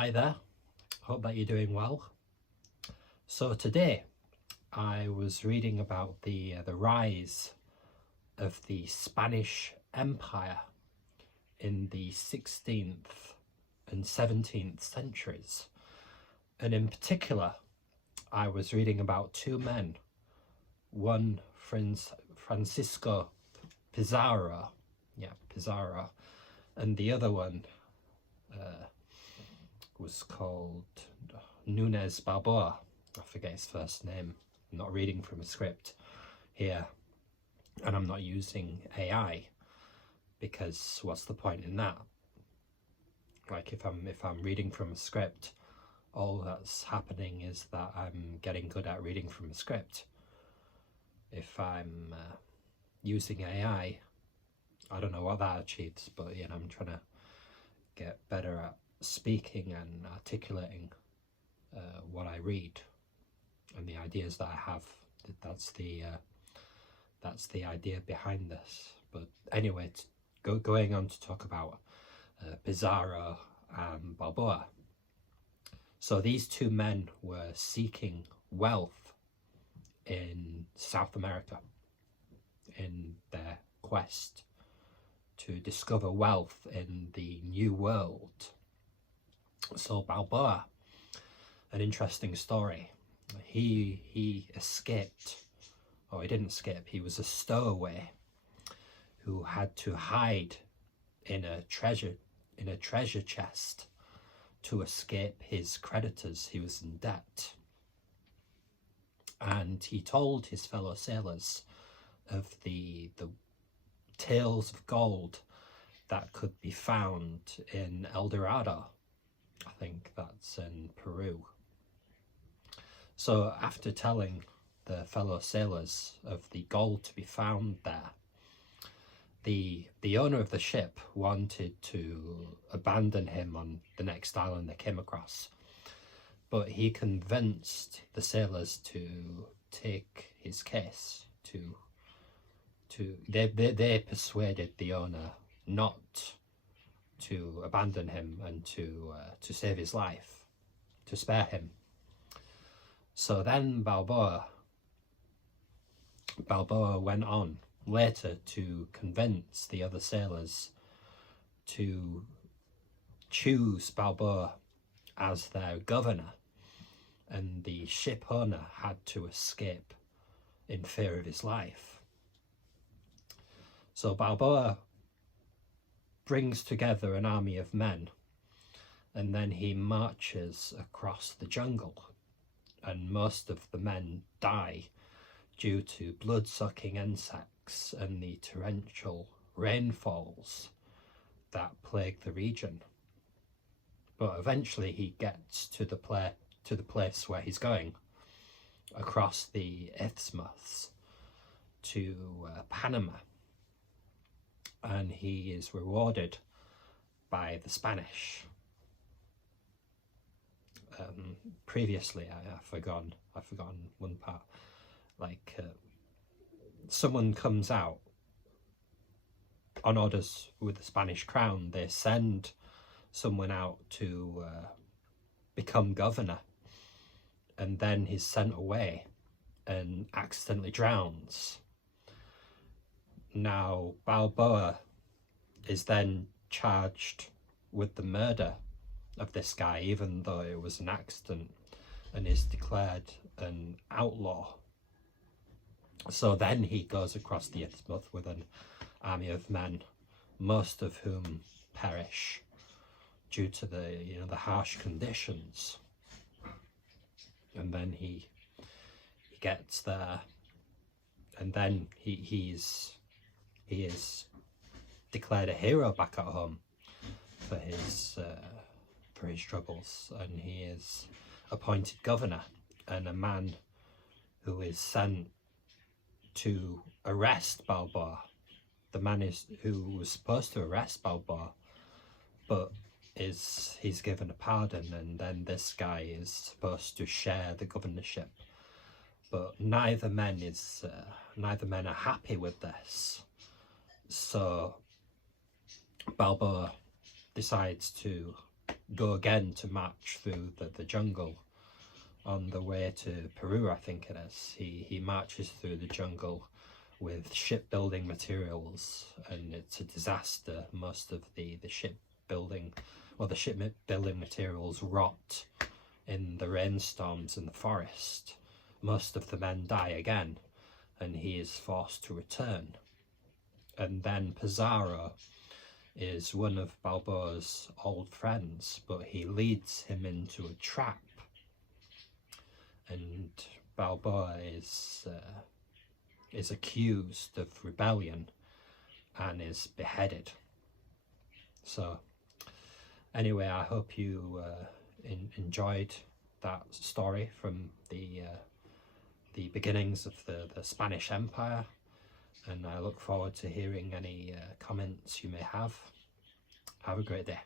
Hi there, hope that you're doing well. So today I was reading about the rise of the Spanish Empire in the 16th and 17th centuries, and in particular I was reading about two men, one Fransisco Pizarro, and the other one was called Nunez Balbao. I forget his first name. I'm not reading from a script here, and I'm not using AI because what's the point in that? Like if I'm reading from a script, all that's happening is that I'm getting good at reading from a script. If I'm using AI, I don't know what that achieves, but I'm trying to get better at speaking and articulating what I read and the ideas that I have. That's the idea behind this. But anyway, going on to talk about Pizarro and Balboa. So these two men were seeking wealth in South America in their quest to discover wealth in the New World. So Balboa, an interesting story. He escaped, or he didn't escape, he was a stowaway who had to hide in a treasure chest to escape his creditors. He was in debt, and he told his fellow sailors of the tales of gold that could be found in El Dorado. I think that's in Peru. So after telling the fellow sailors of the gold to be found there, the owner of the ship wanted to abandon him on the next island they came across, but he convinced the sailors to take his case. They persuaded the owner not to abandon him and to save his life, to spare him. So then Balboa went on later to convince the other sailors to choose Balboa as their governor, and the ship owner had to escape in fear of his life. So Balboa brings together an army of men, and then he marches across the jungle, and most of the men die due to blood-sucking insects and the torrential rainfalls that plague the region. But eventually he gets to the place where he's going, across the isthmus to Panama, and he is rewarded by the Spanish. Previously, I've forgotten one part. Like someone comes out on orders with the Spanish crown. They send someone out to become governor, and then he's sent away and accidentally drowns. Now Balboa is then charged with the murder of this guy, even though it was an accident, and is declared an outlaw. So then he goes across the isthmus with an army of men, most of whom perish due to the harsh conditions. And then he gets there, and then he is declared a hero back at home for his struggles, and he is appointed governor, and a man who is sent to arrest Balboa. The man who was supposed to arrest Balboa, but he's given a pardon, and then this guy is supposed to share the governorship. But neither men are happy with this. So Balboa decides to go again to march through the jungle on the way to Peru, I think it is. He marches through the jungle with shipbuilding materials, and it's a disaster. Most of the shipbuilding materials rot in the rainstorms in the forest. Most of the men die again, and he is forced to return. And then Pizarro is one of Balboa's old friends, but he leads him into a trap, and Balboa is accused of rebellion and is beheaded. So anyway, I hope you enjoyed that story from the beginnings of the Spanish Empire, and I look forward to hearing any comments you may have. Have a great day.